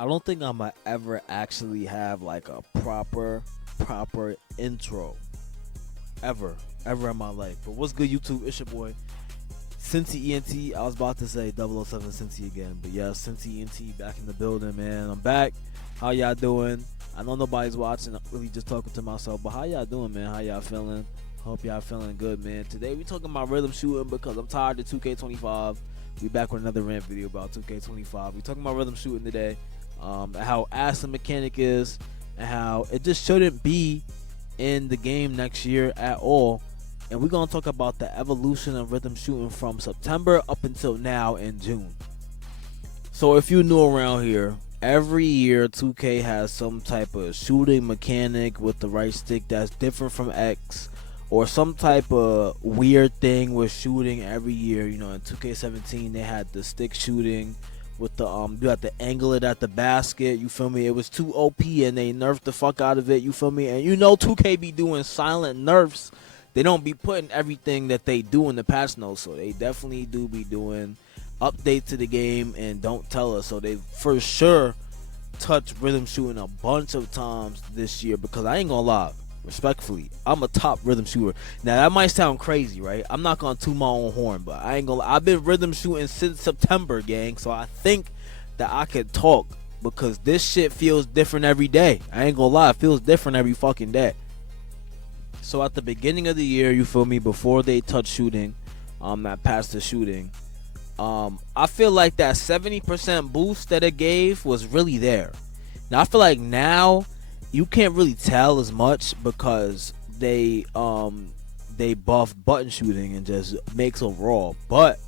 I don't think I'm gonna ever actually have like a proper intro ever in my life. But what's good, YouTube? It's your boy Cincy ENT. I was about to say 007 Cincy again, but yeah, Cincy ENT back in the building, man. I'm back. How y'all doing? I know nobody's watching. I'm really just talking to myself. But how y'all doing, man? How y'all feeling? Hope y'all feeling good, man. Today we talking about rhythm shooting because I'm tired of 2K25. We back with another rant video about 2K25. We talking about rhythm shooting today. And how ass the mechanic is, and how it just shouldn't be in the game next year at all. And we're gonna talk about the evolution of rhythm shooting from September up until now in June. So if you're new around here, every year 2K has some type of shooting mechanic with the right stick that's different from X, or some type of weird thing with shooting every year. You know, in 2K17 they had the stick shooting with the you had to angle it at the basket, you feel me? It was too OP and they nerfed the fuck out of it, you feel me? And you know 2K be doing silent nerfs. They don't be putting everything that they do in the patch notes, so they definitely do be doing updates to the game and don't tell us. So they for sure touch rhythm shooting a bunch of times this year, because I ain't gonna lie, respectfully, I'm a top rhythm shooter. Now that might sound crazy, right? I'm not gonna toot my own horn, but I ain't gonna lie. I've been rhythm shooting since September, gang, so I think that I can talk, because this shit feels different every day. I ain't gonna lie, it feels different every fucking day. So at the beginning of the year, you feel me, before they touch shooting, that past the shooting, I feel like that 70% boost that it gave was really there. Now I feel like now you can't really tell as much because they buff button shooting and just makes overall. But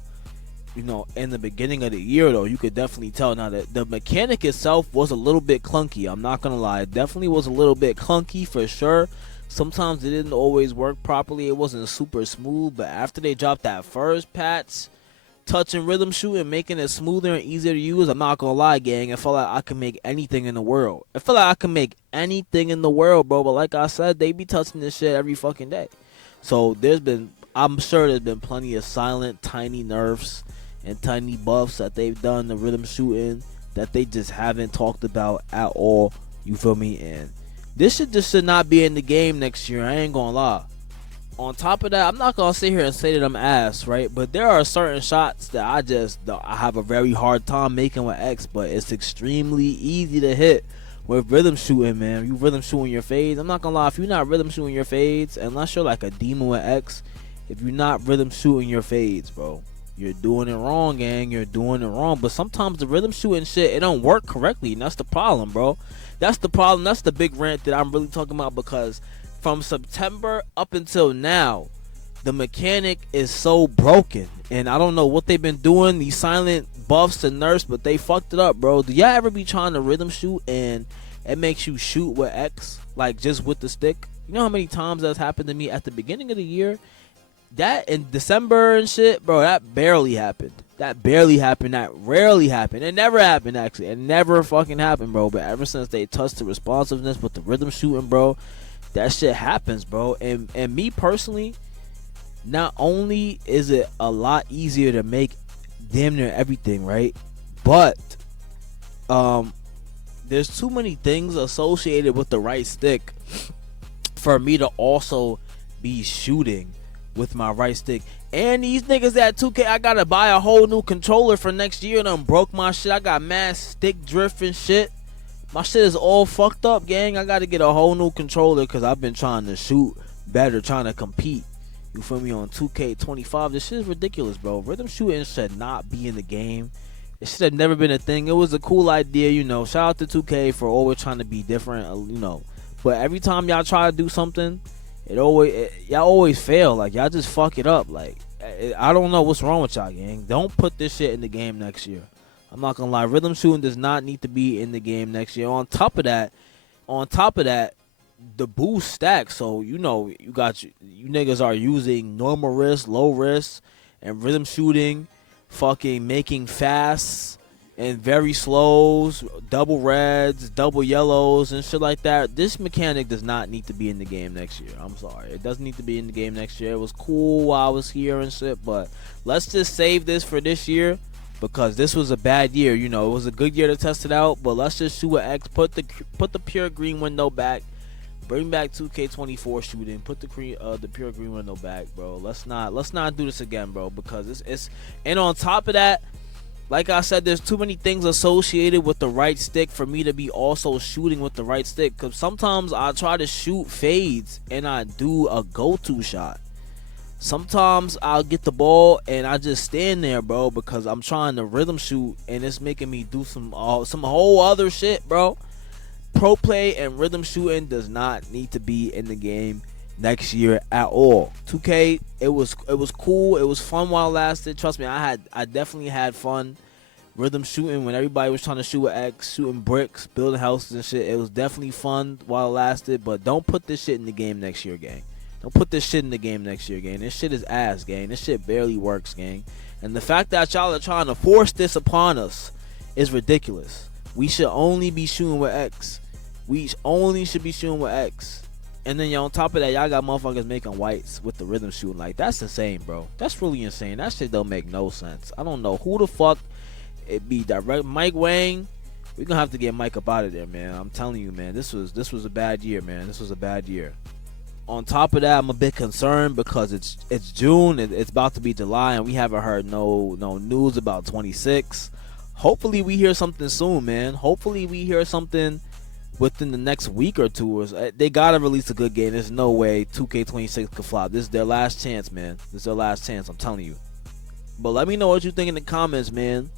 you know, in the beginning of the year though, you could definitely tell now that the mechanic itself was a little bit clunky. I'm not gonna lie, it definitely was a little bit clunky for sure. Sometimes it didn't always work properly. It wasn't super smooth. But after they dropped that first patch, touching rhythm shooting, making it smoother and easier to use, I'm not gonna lie, gang, I felt like I could make anything in the world. I feel like I can make anything in the world, bro. But like I said, they be touching this shit every fucking day. So I'm sure there's been plenty of silent, tiny nerfs and tiny buffs that they've done to rhythm shooting that they just haven't talked about at all. You feel me? And this should not be in the game next year. I ain't gonna lie. On top of that, I'm not gonna sit here and say that I'm ass, right? But there are certain shots that I have a very hard time making with X, but it's extremely easy to hit with rhythm shooting, man. You rhythm shooting your fades. I'm not gonna lie, if you're not rhythm shooting your fades, unless you're like a demon with X, if you're not rhythm shooting your fades, bro, you're doing it wrong, gang. You're doing it wrong. But sometimes the rhythm shooting shit, it don't work correctly, and that's the problem, bro. That's the problem. That's the big rant that I'm really talking about, because from September up until now, the mechanic is so broken, and I don't know what they've been doing, these silent buffs and nerfs, but they fucked it up, bro. Do y'all ever be trying to rhythm shoot and it makes you shoot with X, like just with the stick? You know how many times that's happened to me at the beginning of the year? That in December and shit, bro, that barely happened. That barely happened. That rarely happened. It never happened, actually. It never fucking happened, bro. But ever since they touched the responsiveness with the rhythm shooting, bro, that shit happens, bro. And me personally, not only is it a lot easier to make damn near everything, right? But there's too many things associated with the right stick for me to also be shooting with my right stick. And these niggas at 2K, I gotta buy a whole new controller for next year, and I broke my shit. I got mad stick drift and shit. My shit is all fucked up, gang. I gotta get a whole new controller because I've been trying to shoot better, trying to compete. You feel me? On 2K25, this shit is ridiculous, bro. Rhythm shooting should not be in the game. It should have never been a thing. It was a cool idea, you know. Shout out to 2K for always trying to be different, you know. But every time y'all try to do something, y'all always fail. Like, y'all just fuck it up. Like, I don't know what's wrong with y'all, gang. Don't put this shit in the game next year. I'm not gonna lie, rhythm shooting does not need to be in the game next year. On top of that, the boost stacks. So you know, you niggas are using normal risk, low risk, and rhythm shooting, fucking making fasts and very slows, double reds, double yellows, and shit like that. This mechanic does not need to be in the game next year. I'm sorry, it doesn't need to be in the game next year. It was cool while I was here and shit, but let's just save this for this year. because this was a bad year. You know, it was a good year to test it out, but let's just shoot with X. Put the pure green window back. Bring back 2K24 shooting. Put the pure green window back, bro. Let's not do this again, bro, because it's and on top of that, like I said, there's too many things associated with the right stick for me to be also shooting with the right stick. Because sometimes I try to shoot fades and I do a go-to shot. Sometimes I'll get the ball and I just stand there, bro, because I'm trying to rhythm shoot and it's making me do some whole other shit, bro. Pro play and rhythm shooting does not need to be in the game next year at all. 2K, it was cool, it was fun while it lasted. Trust me, I definitely had fun rhythm shooting when everybody was trying to shoot with X, shooting bricks, building houses and shit. It was definitely fun while it lasted, but don't put this shit in the game next year, gang. Don't put this shit in the game next year, gang. This shit is ass, gang. This shit barely works, gang. And the fact that y'all are trying to force this upon us is ridiculous. We should only be shooting with X. We only should be shooting with X. And then on top of that, y'all got motherfuckers making whites with the rhythm shooting. Like, that's insane, bro. That's really insane. That shit don't make no sense. I don't know who the fuck it be. Direct Mike Wang. We're gonna have to get Mike up out of there, man. I'm telling you, man. This was a bad year, man. This was a bad year. On top of that, I'm a bit concerned because it's June and it's about to be July and we haven't heard no news about 26. Hopefully we hear something soon, man. Hopefully we hear something within the next week or two. They gotta release a good game. There's no way 2K26 could flop. This is their last chance, man. This is their last chance, I'm telling you. But let me know what you think in the comments, man.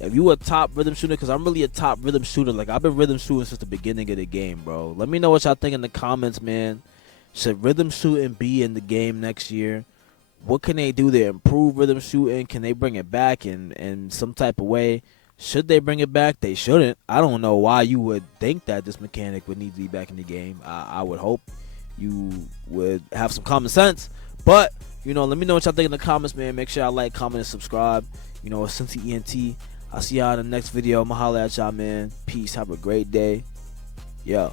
If you a top rhythm shooter, because I'm really a top rhythm shooter. Like, I've been rhythm shooting since the beginning of the game, bro. Let me know what y'all think in the comments, man. Should rhythm shooting be in the game next year? What can they do to improve rhythm shooting? Can they bring it back in some type of way? Should they bring it back? They shouldn't. I don't know why you would think that this mechanic would need to be back in the game. I would hope you would have some common sense. But, you know, let me know what y'all think in the comments, man. Make sure y'all like, comment, and subscribe. You know, it's Cincy ENT. I'll see y'all in the next video. I'ma holla at y'all, man. Peace. Have a great day. Yo.